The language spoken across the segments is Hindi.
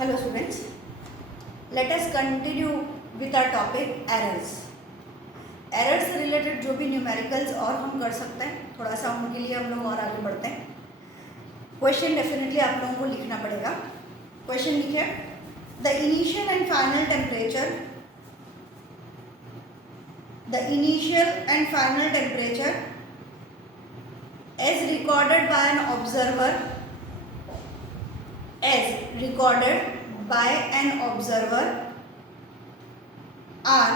Hello students, let us continue with our topic errors. Error से रिलेटेड जो भी न्यूमेरिकल्स और हम कर सकते हैं, थोड़ा सा उनके लिए हम लोग और आगे बढ़ते हैं. क्वेश्चन डेफिनेटली आप लोगों को लिखना पड़ेगा. क्वेश्चन लिखे, the initial and final temperature as recorded by an observer are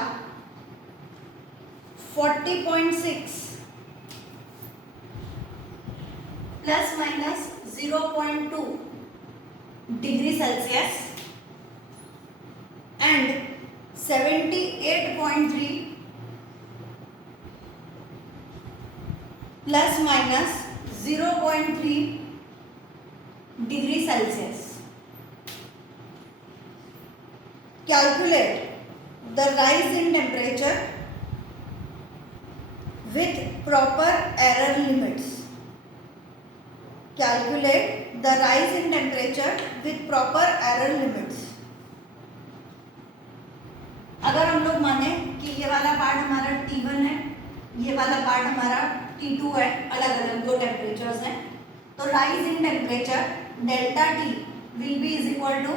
40.6 plus minus 0.2 degree Celsius and 78.3 plus minus 0.3 degree Celsius. Calculate the rise in temperature with proper error limits. Calculate the rise in temperature with proper error limits. अगर हम लोग माने कि ये वाला पार्ट हमारा T1 है, ये वाला पार्ट हमारा T2 है, अलग अलग दो टेम्परेचर्स हैं, तो rise in temperature delta T will be is equal to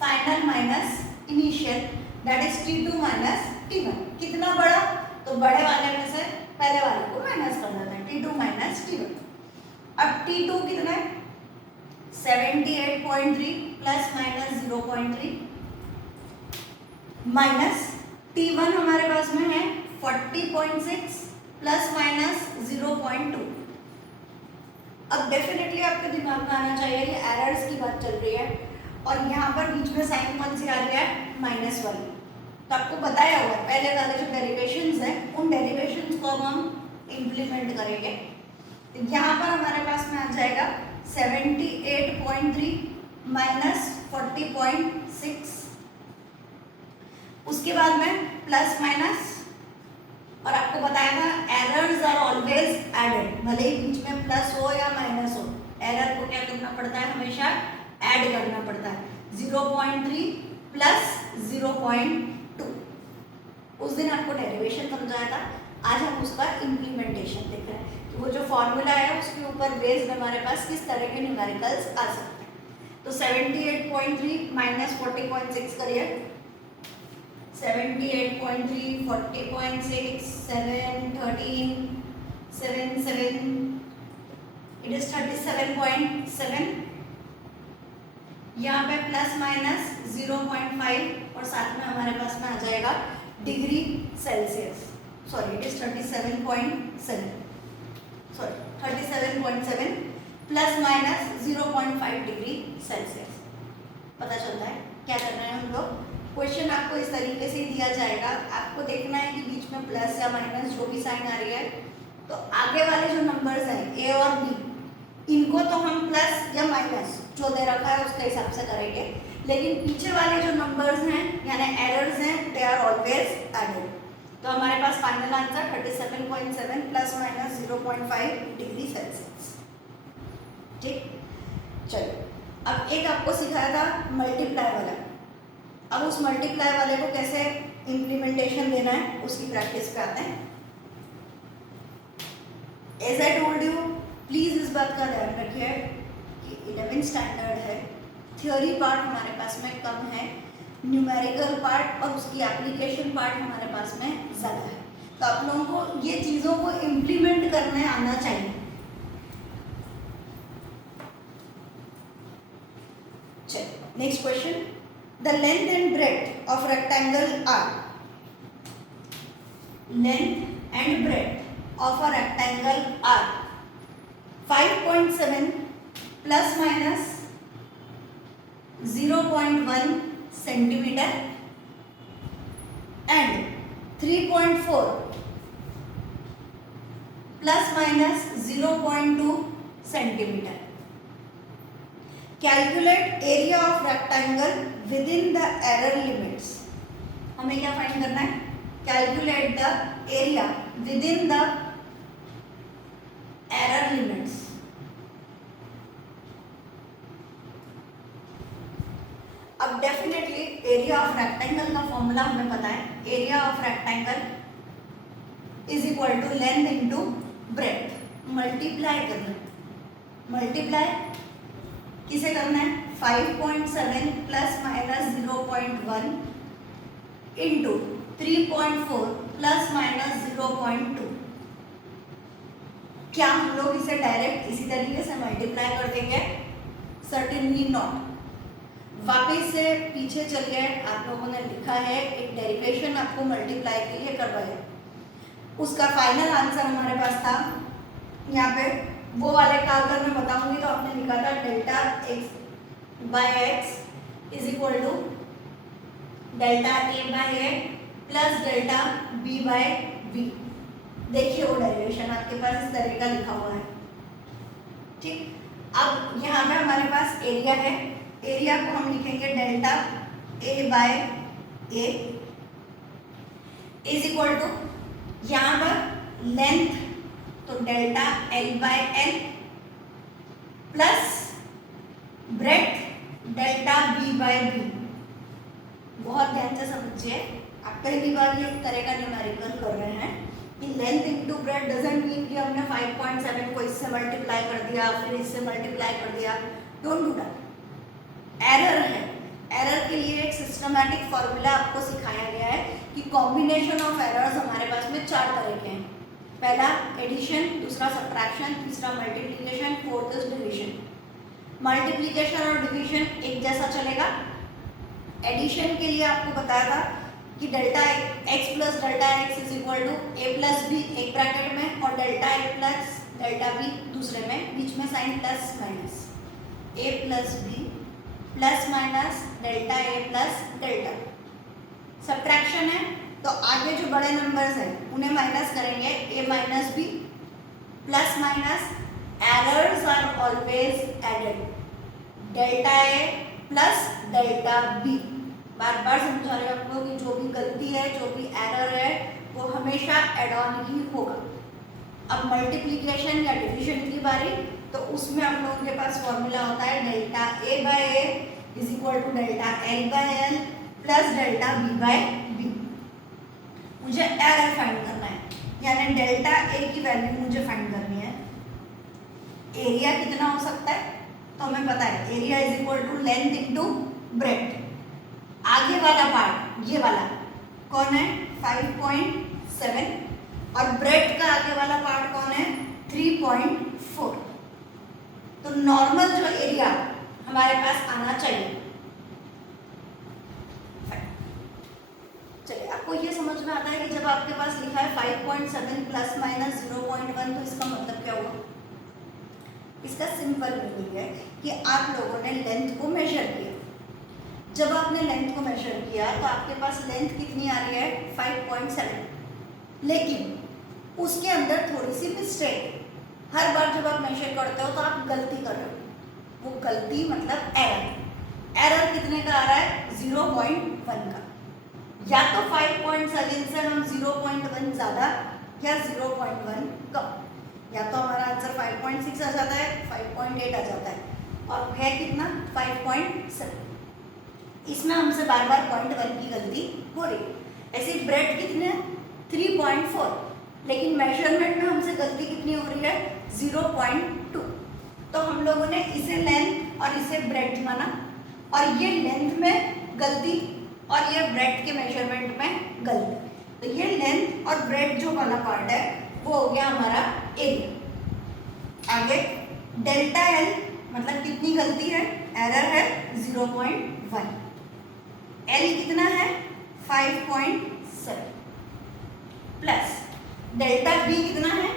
final minus initial, that is T2 minus T1. कितना बड़ा, तो बड़े वाले में से पहले वाले को माइनस कर देते हैं, T2 माइनस T1. अब T2 कितना है, 78.3 प्लस माइनस 0.3 माइनस T1 हमारे पास में है 40.6 प्लस माइनस 0.2. अब डेफिनेटली आपके दिमाग में आना चाहिए कि एरर्स की बात चल रही है और यहाँ पर बीच में साइन कौन सी आ रही है, माइनस वाली. तो आपको बताया हुआ है पहले वाले जो डेरिवेशंस हैं उन डेरिवेशंस को हम इम्प्लीमेंट करेंगे. तो यहाँ पर हमारे पास में आ जाएगा 78.3 माइनस 40.6, उसके बाद में प्लस माइनस, और आपको बताया था एरर्स आर ऑलवेज एडेड, भले ही बीच में प्लस हो या माइनस हो, एरर को क्या करना पड़ता है, हमेशा ऐड करना पड़ता है. 0.3 प्लस 0.2. उस दिन आपको डेरिवेशन समझाया था, आज हम उसका इम्प्लीमेंटेशन देख रहे हैं कि वो जो फॉर्मूला है उसके ऊपर बेस्ड हमारे पास किस तरह के न्यूमेरिकल्स आ सकते हैं. तो 78.3 माइनस 40.6 करिए, 78.3 40.6 7 13 7 7, it is 37.7. यहाँ पे प्लस माइनस 0.5 और साथ में हमारे पास में आ जाएगा degree Celsius. Sorry, it is 37.7, sorry 37.7 plus minus 0.5 degree Celsius. पता चलता है क्या करना है हम लोग. क्वेश्चन आपको इस तरीके से दिया जाएगा, आपको देखना है कि बीच में प्लस या माइनस जो भी साइन आ रही है, तो आगे वाले जो नंबर्स हैं ए और बी, इनको तो हम प्लस या माइनस जो दे रखा है उसके हिसाब से करेंगे, लेकिन पीछे वाले जो नंबर्स हैं यानी एरर्स हैं, दे आर ऑलवेज एडेड. तो हमारे पास final answer 37.7 plus minus 0.5 degree Celsius. ठीक, चलिए अब एक आपको सिखाया था मल्टीप्लाई वाला. अब उस मल्टीप्लाई वाले को कैसे इम्प्लीमेंटेशन देना है उसकी प्रैक्टिस पे आते हैं. As I told you, please इस बात का ध्यान रखिए कि 11th स्टैंडर्ड है, थ्योरी पार्ट हमारे पास में कम है, न्यूमेरिकल पार्ट और उसकी एप्लीकेशन पार्ट हमारे पास में ज़्यादा है. तो आप लोगों को ये चीज़ों को इम्प्लीमेंट करने आना चाहिए. चलिए next question. The length and breadth of rectangle are, length and breadth of a rectangle are 5.7 plus minus 0.1 centimeter and 3.4 plus minus 0.2 centimeter. Calculate area of rectangle within the error limits. हमें क्या फाइंड करना है, calculate the area within the error limits. अब अब डेफिनेटली एरिया ऑफ रेक्टेंगल का फॉर्मूला हमें पता है, area of rectangle is equal to length into breadth, multiply करना है, मल्टीप्लाई किसे करना है, 5.7 प्लस माइनस 0.1 इंटू 3.4 प्लस माइनस 0.2। क्या हम लोग इसे डायरेक्ट इसी तरीके से मल्टीप्लाई कर देंगे? Certainly not. वापिस से पीछे चलिए, आप लोगों ने लिखा है एक डेरिवेशन आपको मल्टीप्लाई के लिए करवाया, उसका फाइनल आंसर हमारे पास था यहाँ पे, वो वाले का अगर मैं बताऊंगी तो आपने लिखा था delta x by x is equal to delta A by A plus delta B by B. देखिए वो डेरिवेशन आपके पास इस तरह का लिखा हुआ है, ठीक। अब यहाँ पे हमारे पास एरिया है, एरिया को हम लिखेंगे delta A by A is equal to यहाँ पर लेंथ तो delta L by L plus breadth delta B by B. बहुत ध्यान से समझिए, आप पहली बार ये इस तरह का न्यूमेरिकल कर रहे हैं कि length into breadth doesn't mean कि हमने 5.7 को इससे मल्टीप्लाई कर दिया फिर इससे मल्टीप्लाई कर दिया, डोंट डू दैट। एरर है, एरर के लिए एक सिस्टमैटिक फॉर्मूला आपको सिखाया गया है कि कॉम्बिनेशन ऑफ एरर्स हमारे पास में 4 तरह के हैं। पहला एडिशन, दूसरा सब्ट्रैक्शन, तीसरा multiplication, fourth is division. Multiplication और डिवीजन एक जैसा चलेगा। एडिशन के लिए आपको बताया था कि delta x plus delta x is equal to A plus b एक ब्रैकेट में और delta a plus delta b दूसरे में, बीच में sign plus minus, a plus b plus minus delta a plus delta. Subtraction है तो आगे जो बड़े नंबर्स हैं उन्हें माइनस करेंगे, a minus b plus minus errors are always added, delta a plus delta b. बार बार समझा रहे हैं आपको कि जो भी गलती है, जो भी एरर है वो हमेशा एड ऑन ही होगा। अब मल्टीप्लिकेशन या डिवीजन की बारी, तो उसमें हम लोगों के पास फॉर्मूला होता है delta A by A is equal to delta L by L plus delta B by B. मुझे एरर फाइंड करना है, यानी डेल्टा ए की वैल्यू मुझे फाइंड करनी है। एरिया कितना हो सकता है तो हमें पता है, area is equal to length into breadth. आगे वाला पार्ट ये वाला कौन है, 5.7 और ब्रेड्थ का आगे वाला पार्ट कौन है, 3.4। तो नॉर्मल जो एरिया हमारे पास आना चाहिए, चलिए आपको ये समझ में आता है कि जब आपके पास लिखा है 5.7 प्लस माइनस 0.1 तो इसका मतलब क्या हुआ? इसका सिंपल मीनिंग है कि आप लोगों ने लेंथ को मेजर किया। जब आपने लेंथ को मेजर किया तो आपके पास लेंथ कितनी आ रही है, 5.7, लेकिन उसके अंदर थोड़ी सी मिस्टेक। हर बार जब आप मेजर करते हो तो आप गलती कर रहे हो, वो गलती मतलब एरर। एरर कितने का आ रहा है, 0.1 का। या तो 5.7 से हम 0.1 ज़्यादा या 0.1 कम, या तो हमारा आंसर 5.6 आ जाता है, 5.8 आ जाता है, और है कितना, 5.7। इसमें हमसे बार बार 0.1 की गलती हो रही। ऐसे ब्रेड कितने, 3.4, लेकिन मेजरमेंट में हमसे गलती कितनी हो रही है, 0.2। तो हम लोगों ने इसे लेंथ और इसे ब्रेड माना, और ये लेंथ में गलती और ये ब्रेड के मेजरमेंट में गलती। तो ये लेंथ और ब्रेड जो वाला पार्ट है वो हो गया हमारा एरिया। आगे डेल्टा एल मतलब कितनी गलती है, एरर है 0.1। एल कितना है, 5.7 प्लस डेल्टा बी कितना है,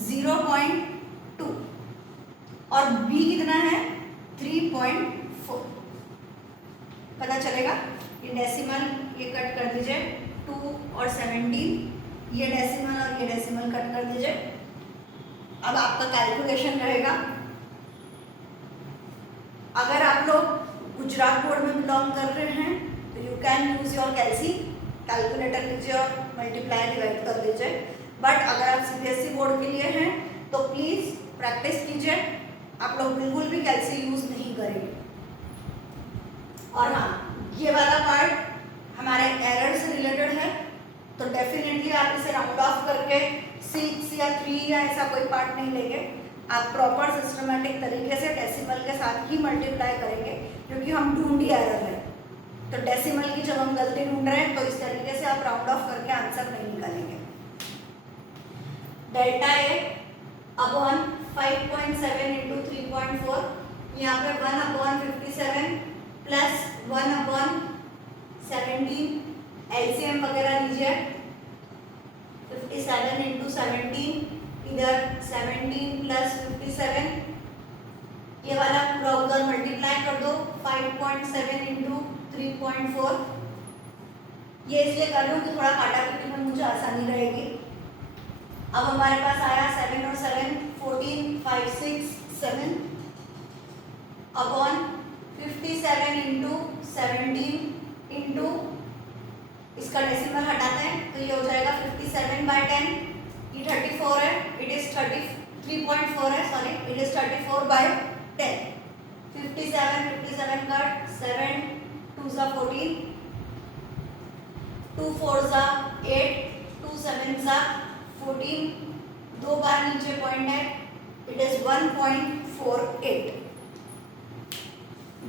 0.2 और बी कितना है, 3.4। पता चलेगा, ये डेसिमल ये कट कर दीजिए, 2 और 17, ये डेसिमल और ये डेसिमल कट कर दीजिए। अब आपका कैलकुलेशन रहेगा। अगर आप लोग गुजरात बोर्ड में बिलोंग कर रहे हैं तो you can use your calci, calculator लीजिए और मल्टीप्लाई डिवाइड कर लीजिए। बट अगर आप सीबीएसई बोर्ड के लिए हैं तो प्लीज़ प्रैक्टिस कीजिए, आप लोग बिल्कुल भी कैलसी यूज़ नहीं करेंगे। और हाँ, ये वाला पार्ट हमारे एरर से रिलेटेड है, तो डेफिनेटली आप इसे राउंड ऑफ करके 6 या 3 या ऐसा कोई पार्ट नहीं लेंगे। आप प्रॉपर सिस्टमेटिक तरीके से डेसिमल के साथ ही मल्टीप्लाई करेंगे, क्योंकि हम ढूंढ ही एरर है। तो डेसिमल की जब हम गलती ढूंढ रहे हैं तो इस तरीके से आप राउंड ऑफ करके आंसर नहीं निकालेंगे। डेल्टा ए अपॉन 5.7 इंटू 3.4, यहाँ पे 1/57 प्लस 1/17 एलसीएम वगैरह लीजिए। 57 इंटू 17, इधर 17 प्लस 57, ये वाला पूरा उधर मल्टीप्लाई कर दो। 5.7 इंटू 3.4, ये इसलिए कर रही हूँ कि थोड़ा काटा पीटी में मुझे आसानी रहेगी। अब हमारे पास आया 7 और 7 14, 5 6 7 अपॉन 57 इंटू 17 इंटू, इसका डेसिमल हटाते हैं तो ये हो जाएगा 57/10, ये 34 है, इट इज 33.4 है, सॉरी इट इज 34/10। 57 कट, 7 2 सा 14, 2 4 सा 8, 2 7 सा 14, 2 बार नीचे पॉइंट है, इट इज 1.48।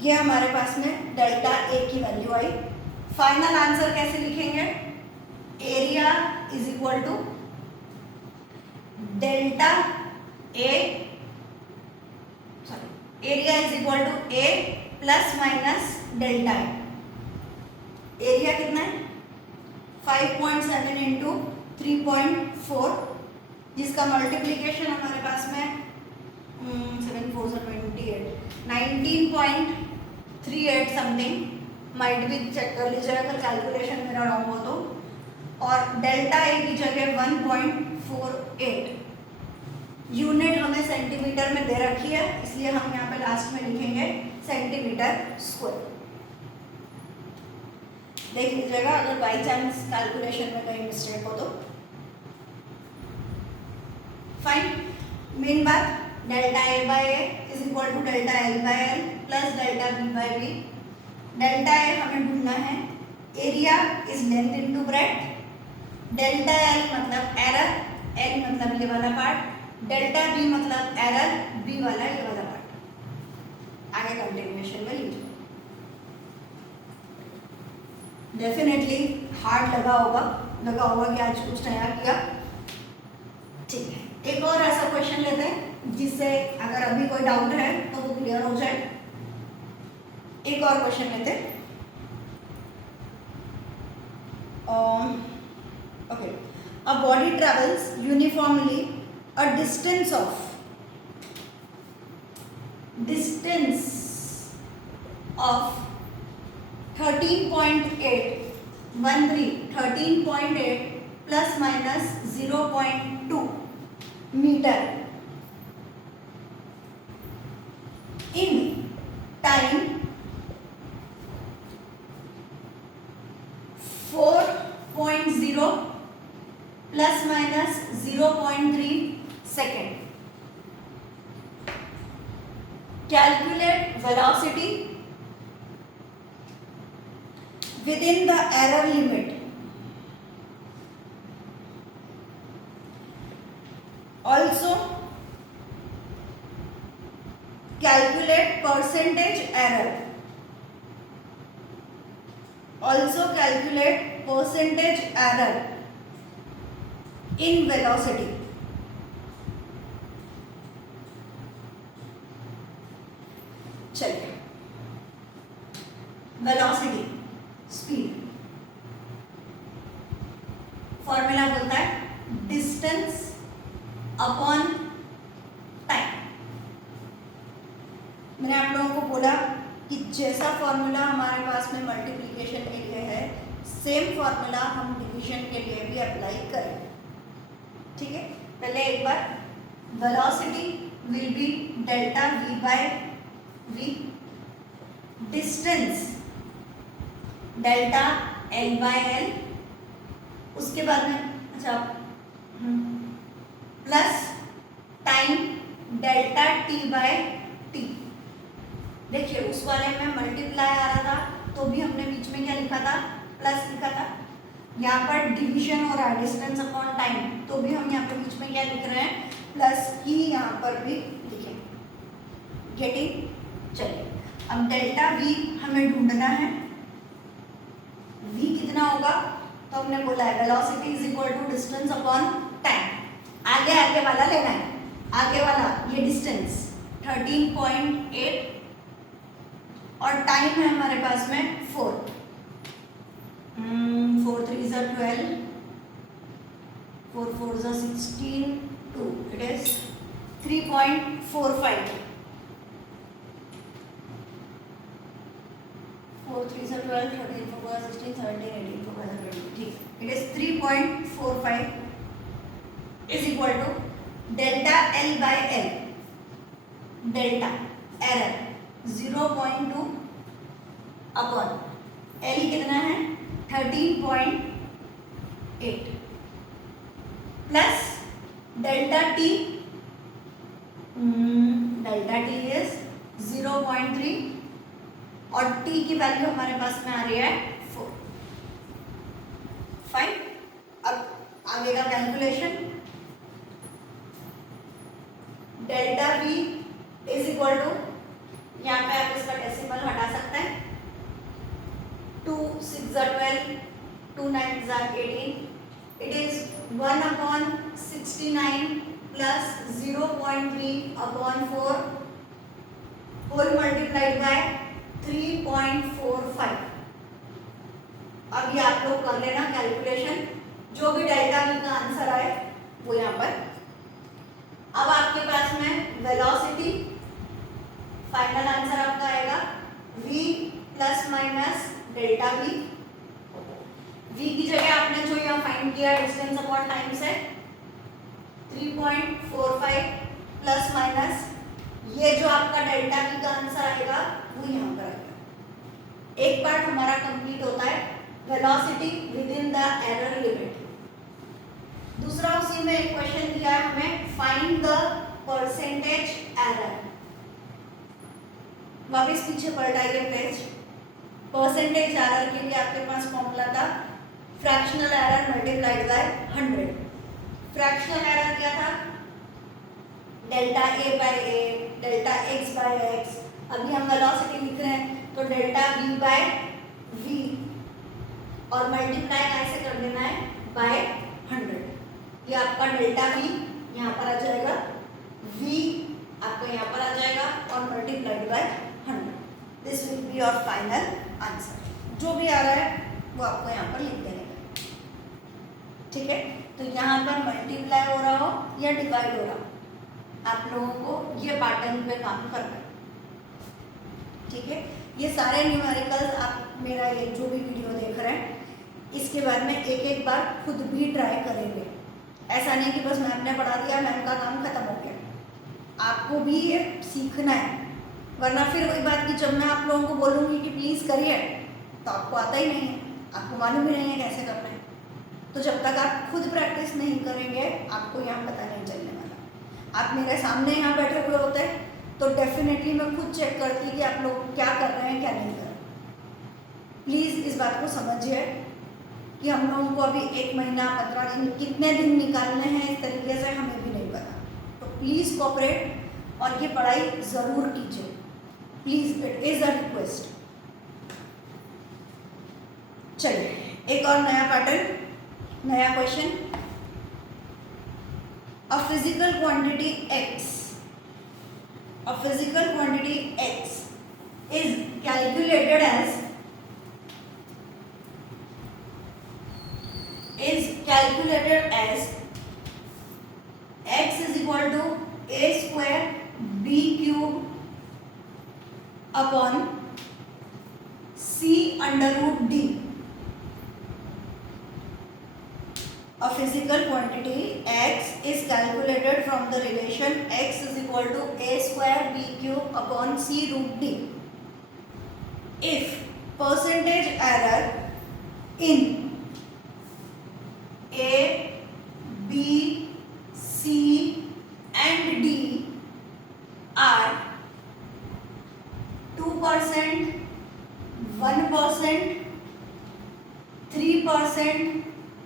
ये हमारे पास में डेल्टा ए की वैल्यू आई। फाइनल आंसर कैसे लिखेंगे? Area is equal to delta A, sorry area is equal to A plus minus delta A. Area कितना है? 5.7 इंटू 3.4, जिसका मल्टीप्लीकेशन हमारे पास में 7 4 28, 19.38 समथिंग, माइट भी चेक कर लीजिएगा अगर कैलकुलेशन मेरा रॉन्ग हो तो। और डेल्टा ए की जगह 1.48, यूनिट हमें सेंटीमीटर में दे रखी है, इसलिए हम यहाँ पे लास्ट में लिखेंगे सेंटीमीटर स्क्वायर। देख लीजिएगा अगर बाई चांस कैलकुलेशन में कहीं मिस्टेक हो तो। फाइन, मेन बात delta a by a is equal to delta l by l plus delta b by b. Delta a हमें ढूंढना है, area is length into breadth, delta l मतलब एरर, एल मतलब ये वाला पार्ट, डेल्टा बी मतलब एरर, बी वाला ये वाला पार्ट। आगे कंटिन्यूएशन में लीजिए। डेफिनेटली हार्ड लगा होगा कि आज कुछ नया किया। ठीक है, एक और ऐसा क्वेश्चन लेते हैं जिससे अगर अभी कोई डाउट है तो वो क्लियर हो जाए। एक और क्वेश्चन लेते हैं। Okay, a body travels uniformly a distance of 13.8 plus minus 0.2 metre in time 4.0 plus minus 0.3 second. Calculate velocity within the error limit. Also calculate percentage error. Also calculate percentage error in velocity. चलिए, वेलोसिटी स्पीड फॉर्मूला बोलता है डिस्टेंस अपॉन टाइम। मैंने आप लोगों को बोला कि जैसा फॉर्मूला हमारे पास में मल्टीप्लिकेशन के लिए है, सेम फॉर्मूला हम डिवीजन के लिए भी अप्लाई करें। ठीक है, पहले एक बार velocity will be delta v by v, distance delta L by l, उसके बाद में अच्छा plus time delta t by t. देखिए उस वाले में मल्टीप्लाई आ रहा था तो भी हमने बीच में क्या लिखा था, प्लस लिखा था। यहाँ पर डिवीजन हो रहा है डिस्टेंस अपॉन टाइम, तो भी हम यहाँ पर बीच में क्या लिख रहे हैं, प्लस ही यहाँ पर भी लिखें। गेटिंग? चलिए अब डेल्टा वी हमें ढूंढना है। वी कितना होगा, तो हमने बोला है velocity is equal to distance upon time. आगे वाला लेना है, आगे वाला ये डिस्टेंस 13.8 और टाइम है हमारे पास में 4 3 is 12, 4 4 is 16, 2 it is 3.45, 4 3 is 12, 13 4 is 16, 17 18 4 is 20, ठीक, it is 3.45 is equal to delta L by L, delta error 0.2 upon L कितना है 13.8 plus delta T, delta T is 0.3 और T की वैल्यू हमारे पास में आ रही है 4। फाइन, अब आगे का calculation, delta V is equal to, यहाँ पे आप इसका डेसिमल हटा सकते हैं, 2 6 12, 2 9 18, it is 1 upon 69 plus 0.3 upon 4 whole multiplied by 3.45। अब ये आप लोग कर लेना कैलकुलेशन, जो भी डेल्टा V का आंसर आए वो यहाँ पर। अब आपके पास में वेलोसिटी, फाइनल आंसर आपका आएगा v plus minus delta v। v की जगह आपने जो यहाँ फाइंड किया डिस्टेंस अपॉन टाइम से 3.45 प्लस माइनस ये जो आपका डेल्टा v का आंसर आएगा वो यहाँ पर आएगा। एक पार्ट हमारा कंप्लीट होता है, velocity with in the error limit. दूसरा उसी में एक क्वेश्चन दिया है हमें, फाइंड द परसेंटेज एरर। वापस पीछे पलटाइए पेज। परसेंटेज एरर के लिए आपके पास फॉर्मूला था fractional error multiplied by 100। Fractional error क्या था, delta A by a, delta x by x. अभी हम वेलोसिटी लिख रहे हैं तो डेल्टा वी बाय वी और मल्टीप्लाई कैसे कर देना है बाय 100। ये आपका डेल्टा वी यहाँ पर आ जाएगा, वी आपका यहाँ पर आ जाएगा और multiplied by 100। This will be your final answer. जो भी आ रहा है वो आपको यहाँ पर लिख देने का, ठीक है। तो यहाँ पर मल्टीप्लाई हो रहा हो या डिवाइड हो रहा हो, आप लोगों को ये पैटर्न पे काम करना है, ठीक है। ये सारे न्यूमेरिकल्स आप मेरा ये जो भी वीडियो देख रहे हैं इसके बाद में एक एक बार खुद भी ट्राई करेंगे। ऐसा नहीं कि बस मैम ने पढ़ा दिया, मैम का काम खत्म हो गया। आपको भी ये सीखना है, वरना फिर वही बात कि जब मैं आप लोगों को बोलूँगी कि प्लीज़ करिए तो आपको आता ही नहीं है, आपको मालूम ही नहीं है कैसे करना है। तो जब तक आप खुद प्रैक्टिस नहीं करेंगे आपको यहाँ पता नहीं चलने वाला। आप मेरे सामने यहाँ बैठे हुए होते हैं तो डेफिनेटली मैं खुद चेक करती कि आप लोग क्या कर रहे हैं क्या नहीं कर रहे। प्लीज़ इस बात को समझिए कि हम लोगों को अभी 1 महीना 15 दिन कितने दिन निकालने हैं इस तरीके से हमें भी नहीं पता। तो प्लीज़ कोऑपरेट और ये पढ़ाई ज़रूर कीजिए, please, it is a request. चलिए एक और नया पैटर्न, नया question. A physical quantity x, a physical quantity x is calculated as x is equal to a square b cube upon c under root d. A physical quantity x is calculated from the relation x is equal to a square b cube upon c root d. If percentage error in a, b, c and d are 2%, 1%, 3%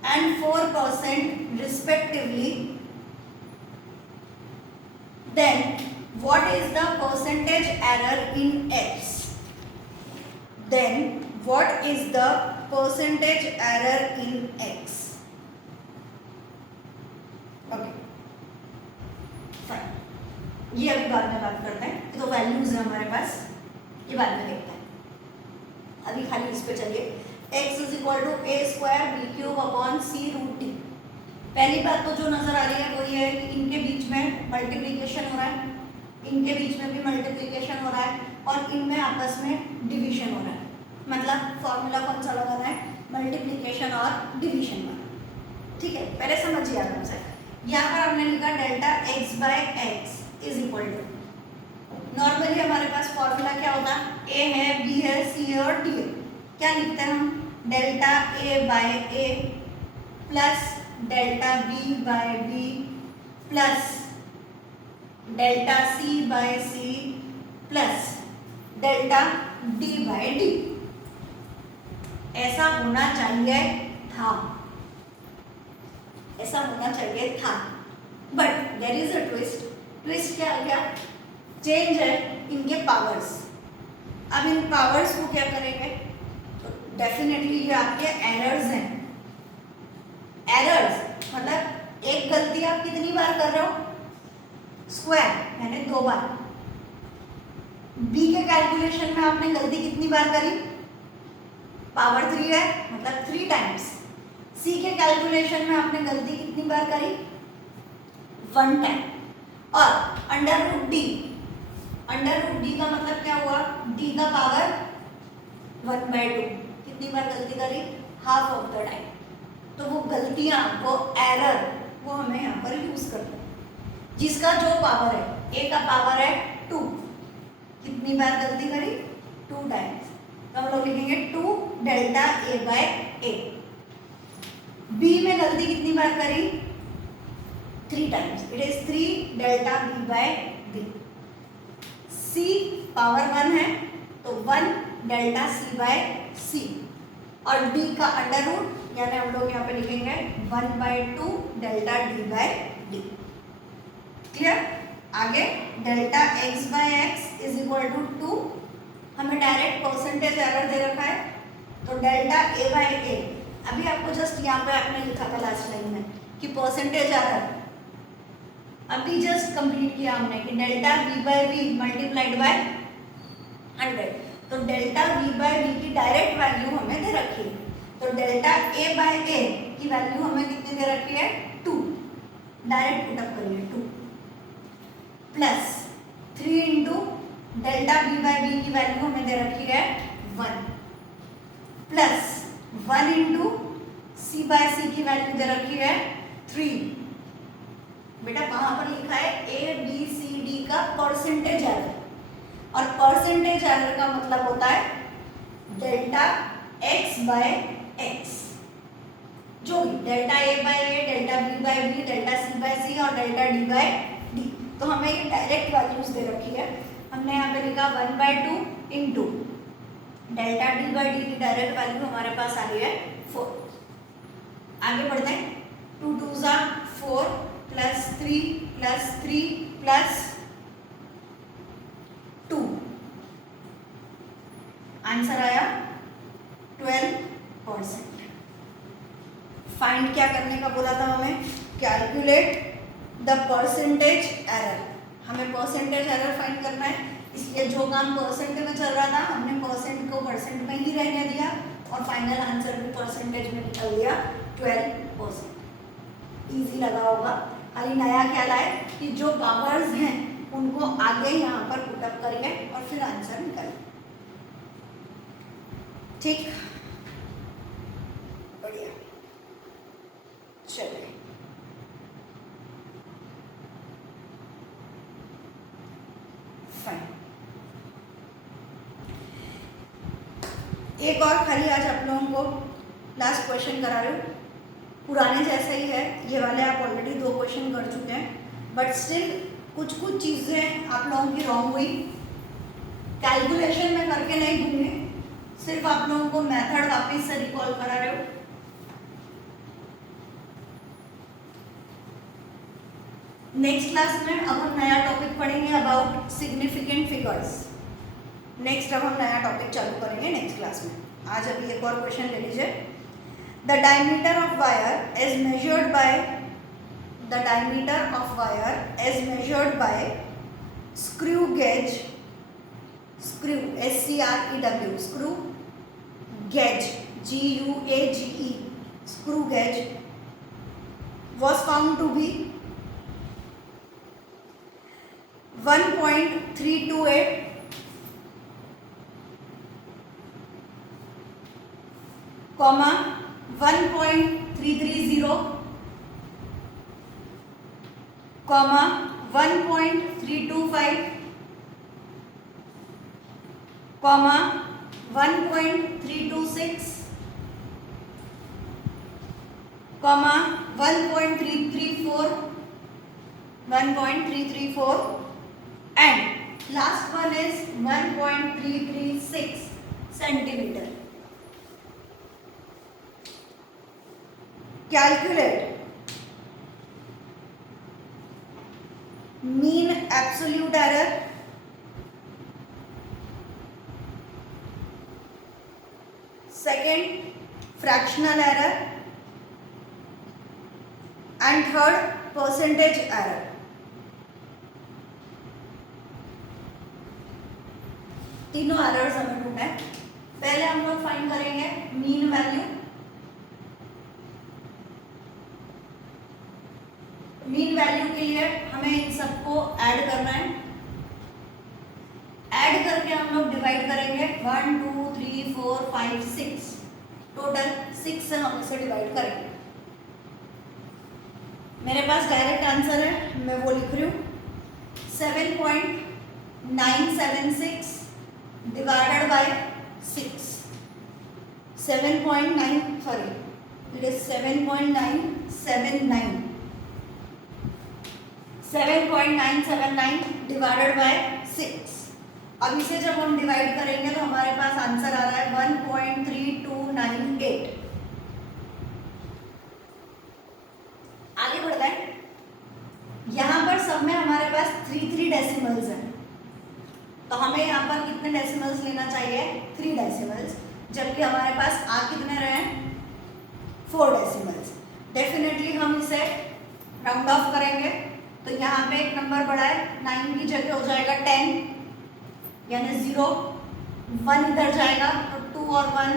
and 4% respectively, then what is the percentage error in X? Then what is the percentage error in X? Okay fine, ये अभी बाद में बात करते हैं, तो वैल्यूज है हमारे पास, ये बाद में देखते हैं, अभी खाली इस पे चलिए। x is equal to A square B cube upon C root T. पहली बात तो जो नजर आ रही है वो ये है कि इनके बीच में मल्टीप्लिकेशन हो रहा है, इनके बीच में भी मल्टीप्लिकेशन हो रहा है और इनमें आपस में डिवीजन हो रहा है। मतलब फॉर्मूला कौन सा लगाना है? मल्टीप्लिकेशन और डिवीजन वाला। ठीक है, पहले समझिए आराम से। यहाँ पर हमने लिखा delta x by x is equal to, normally हमारे पास फॉर्मूला क्या होता है? a है, b है, c है और d है। क्या लिखते हैं हम? Delta a by a plus delta b by b plus delta c by c plus delta d by d। ऐसा होना चाहिए था, ऐसा होना चाहिए था, but there is a twist. Twist क्या आ गया? चेंज है इनके पावर्स। अब इन पावर्स को क्या करेंगे? तो डेफिनेटली ये आपके एरर्स हैं। एरर्स मतलब एक गलती आप कितनी बार कर रहे हो? स्क्वायर यानी 2 बार। बी के कैलकुलेशन में आपने गलती कितनी बार करी? पावर 3 है मतलब 3 टाइम्स। सी के कैलकुलेशन में आपने गलती कितनी बार करी? 1 टाइम। और under root D, under root D का मतलब क्या हुआ? डी का पावर 1/2। कितनी बार गलती करी? Half of the time. तो वो गलतियां, वो एरर, वो हमें यहाँ पर यूज करते हैं। जिसका जो पावर है, ए का पावर है 2, कितनी बार गलती करी? 2 टाइम्स। तो हम लोग लिखेंगे 2 delta A by A. B में गलती कितनी बार करी? 3 times, it is 3 delta B by B. C power 1 है तो 1 डेल्टा सी बाय सी। और डी का अंडर रूट यानी हम लोग यहाँ पे लिखेंगे 1/2 delta d by d. Clear? आगे delta x by x is equal to 2। हमें डायरेक्ट परसेंटेज एरर दे रखा है, तो डेल्टा ए बाय ए। अभी आपको जस्ट यहाँ पे आपने लिखा था लास्ट लाइन में कि परसेंटेज एरर, अभी जस्ट कंप्लीट किया हमने कि delta v by v multiplied by 100। तो डेल्टा v बाय v की डायरेक्ट वैल्यू हमें दे रखी है, तो डेल्टा a बाय a की वैल्यू हमें कितनी दे रखी है? 2। डायरेक्ट पुटअप करिए 2 plus 3 into delta v by v की वैल्यू हमें दे रखी है 1 plus 1 into C by C की वैल्यू दे रखी है 3। बेटा वहां पर लिखा है ए बी सी डी का परसेंटेज एरर, और परसेंटेज एरर का मतलब होता है डेल्टा एक्स बाय एक्स। जो भी delta A by a, delta B by b, delta c by c और डेल्टा डी बाय डी। तो हमें ये डायरेक्ट वैल्यूज दे रखी है। हमने यहाँ पे लिखा 1/2 into delta D by D की डायरेक्ट वैल्यू हमारे पास आ रही है 4। आगे बढ़ते हैं। 2 2 ज़ा 4 प्लस 3 प्लस 3 प्लस 2, आंसर आया 12%। फाइंड क्या करने का बोला था हमें? Calculate the percentage error. हमें परसेंटेज एरर फाइंड करना है, इसलिए जो काम परसेंट में चल रहा था हमने परसेंट को परसेंट में ही रहने दिया और फाइनल आंसर भी परसेंटेज में निकल दिया 12%। इजी लगा होगा। खाली नया क्या लाए कि जो पावर्स हैं उनको आगे यहाँ पर पुटअप करिए और फिर आंसर निकालिए। ठीक, बढ़िया, चलिए। फाइन, एक और खाली आज आप लोगों को लास्ट क्वेश्चन करा रही हूँ। पुराने जैसा ही है, ये वाले आप ऑलरेडी 2 क्वेश्चन कर चुके हैं, बट स्टिल कुछ चीज़ें आप लोगों की रॉन्ग हुई। कैलकुलेशन में करके नहीं दूंगी, सिर्फ आप लोगों को मेथड वापस से रिकॉल करा रहे हो। नेक्स्ट क्लास में अब हम नया टॉपिक पढ़ेंगे अबाउट सिग्निफिकेंट फिगर्स। नेक्स्ट अब हम नया टॉपिक चालू करेंगे नेक्स्ट क्लास में। आज अभी एक और क्वेश्चन ले लीजिए। The diameter of wire is measured by screw gauge, screw SCREW, screw gauge GUAGE, screw gauge was found to be 1.328 comma 1.330 comma 1.325 comma 1.326 comma 1.334 and last one is 1.336 centimeter. Calculate mean absolute error, second fractional error and third percentage error. तीनों एरर्स हमें ढूंढना है। पहले हम लोग फाइंड करेंगे मीन वैल्यू। मीन वैल्यू के लिए हमें इन सबको ऐड करना है। ऐड करके हम लोग डिवाइड करेंगे 1 2 3 4 5 6, टोटल 6 से हम इसे डिवाइड करेंगे। मेरे पास डायरेक्ट आंसर है, मैं वो लिख रही हूँ 7.976 divided by 6, 7.9 it is 7.979 divided by 6। अब इसे जब हम डिवाइड करेंगे तो हमारे पास आंसर आ रहा है 1.3298। आगे बढ़ते हैं। यहाँ पर सब में हमारे पास 3 डेसिमल्स हैं, तो हमें यहाँ पर कितने डेसिमल्स लेना चाहिए? 3 डेसिमल्स, जबकि हमारे पास आ कितने रहे? 4 डेसिमल्स। डेफिनेटली हम इसे राउंड ऑफ करेंगे, तो यहाँ पे एक नंबर बढ़ा है, 9 की जगह हो जाएगा 10, यानी 0, 1 इधर जाएगा तो 2 और 1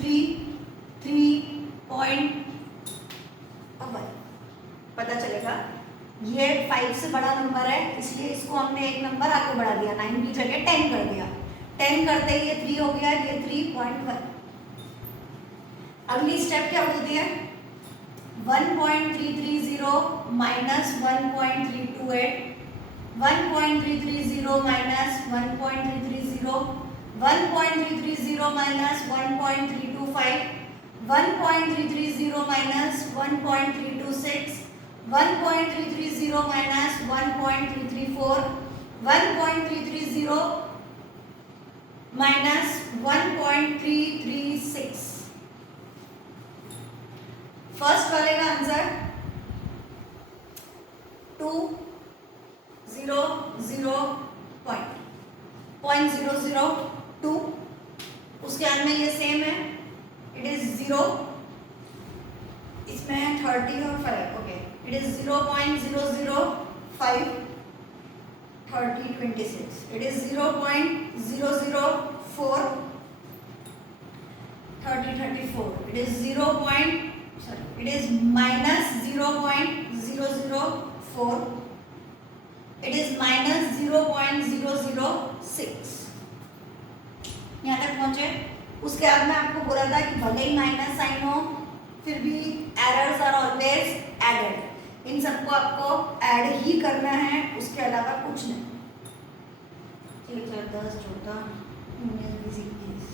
3.1 पता चलेगा। ये 5 से बड़ा नंबर है, इसलिए इसको हमने एक नंबर आगे बढ़ा दिया, 9 की जगह 10 कर दिया। 10 करते ही ये 3 हो गया, ये 3.1। अगली स्टेप क्या होती है? 1.330 minus 1.328, 1.330 minus 1.330, 1.330 minus 1.325, 1.330 minus 1.326, 1.330 minus 1.334, 1.330 minus 1.336। First वाले का आंसर 200.002। उसके बाद में ये सेम है, इट इज 0, इसमें 30 और 5, okay, it is 0.005, 30 26, it is 0.004, 30 34, it is it is minus 0.004, it is minus 0.006। यहाँ तक पहुंचे। उसके बाद में आपको बोला था कि भले ही माइनस साइन हो फिर भी एरर्स आर ऑलवेज एडेड, इन सबको आपको ऐड ही करना है, उसके अलावा कुछ नहीं। 3 4 10 14 19 20 21,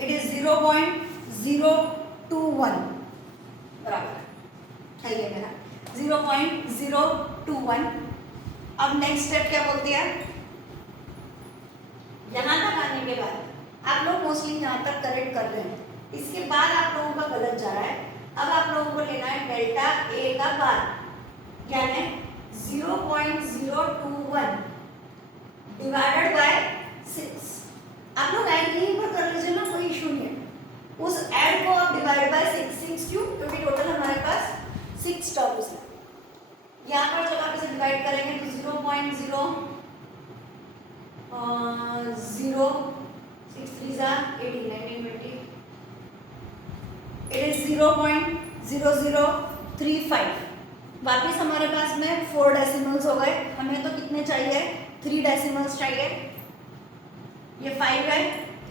इट इज 0.021 बराबर है ये मेरा 0.021। अब नेक्स्ट स्टेप क्या बोलती है? बाद आप लोग मोस्टली यहाँ तक करेक्ट कर रहे हैं, इसके बाद आप लोगों का गलत जा रहा है। अब आप लोगों को लेना है डेल्टा ए का बार, यानी 0.021 डिवाइडेड बाय 6। आप लोग ऐड यहीं पर कर लीजिए ना, कोई इशू नहीं है। उस ऐड को आप डिवाइड बाय 6 क्यों? क्योंकि टोटल हमारे पास 6 टर्म्स है। यहाँ पर जब आप इसे डिवाइड करेंगे तो 0.0 6 3 18 19 20 इट इज 0.0035। वापिस हमारे पास में 4 डेसिमल्स हो गए। हमें तो कितने चाहिए? 3 डेसिमल्स चाहिए। ये 5 है,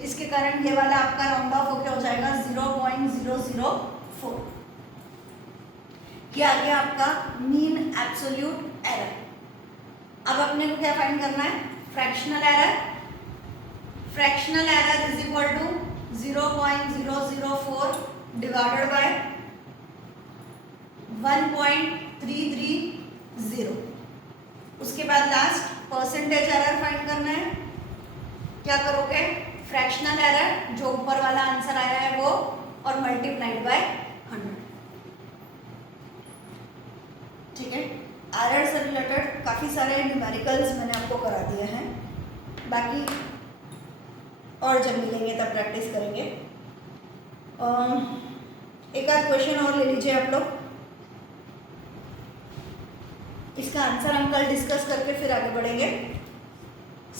इसके कारण ये वाला आपका राउंड ऑफ होके हो जाएगा 0.004। ये आ गया आपका मीन एब्सोल्यूट एरर। अब अपने को क्या फाइंड करना है? Fractional error. Fractional error is equal to 0.004 divided by 1.330। उसके बाद लास्ट परसेंटेज एरर फाइंड करना है। क्या करोगे? फ्रैक्शनल एरर जो ऊपर वाला आंसर आया है वो और मल्टीप्लाइड बाय 100। ठीक है, एरर से रिलेटेड काफ़ी सारे न्यूमेरिकल्स मैंने आपको करा दिए हैं, बाकी और जब मिलेंगे तब प्रैक्टिस करेंगे। एक आध क्वेश्चन और ले लीजिए आप लोग, इसका आंसर हम कल डिस्कस करके फिर आगे बढ़ेंगे।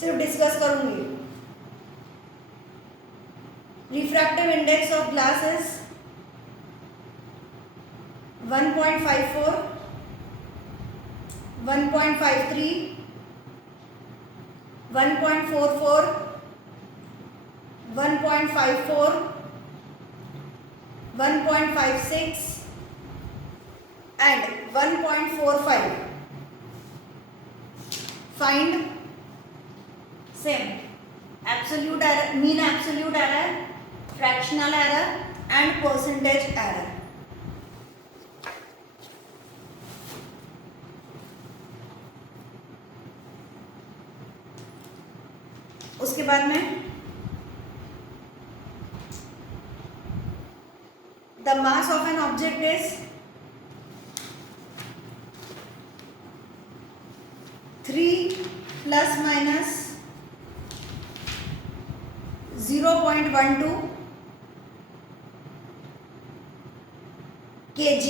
सिर्फ डिस्कस करूंगी। Refractive index of glass is 1.54, 1.53, 1.44, 1.54, 1.56 and 1.45. Find same absolute error, mean absolute error, fractional error and percentage error. उसके बाद में the mass of an object is 3 plus minus 0.12 kg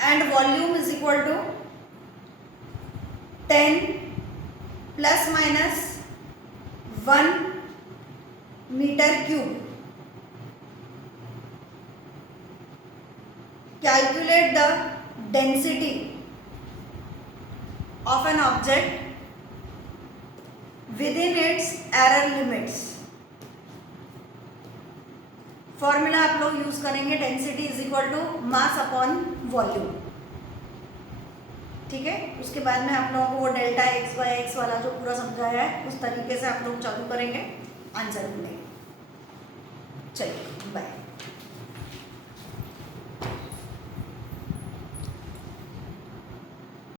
and volume is equal to 10 plus minus 1 meter cube. Calculate the density of an object within its error limits. Formula आप लोग यूज करेंगे density is equal to mass upon volume. ठीक है, उसके बाद में आप लोगों को वो डेल्टा एक्स बाय एक्स वाला जो पूरा समझाया है उस तरीके से आप लोग चालू करेंगे, आंसर ढूंढेंगे। चलिए बाय।